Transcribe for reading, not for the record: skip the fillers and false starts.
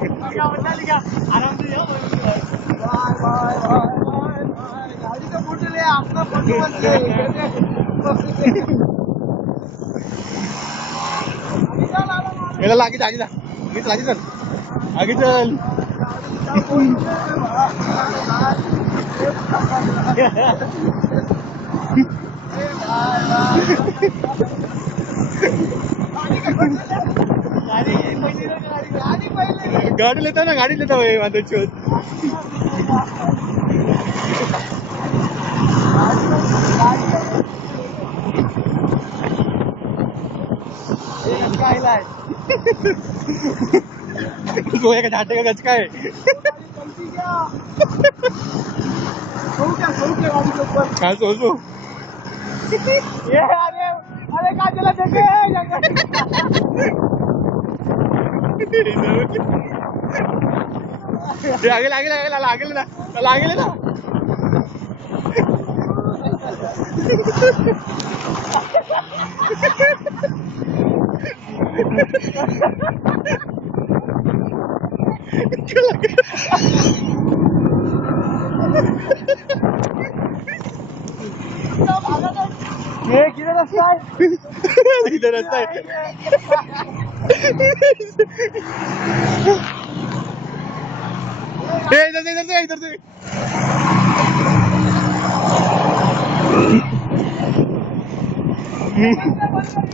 आराम से जाओ। गाड़ी का फोटो ले अपना फोटो मत ले। याला लागी आगी जा मीच लागी चल आगी चल गाडी लेता ना गाडी लेता माझं शोध गोया का झाटे का गचका है हाँ सोचो ये अरे का चला देखे आगे लागे लागे लागे ना लागे ना ये किधर रास्ता है इधर रास्ता है इधर से इधर से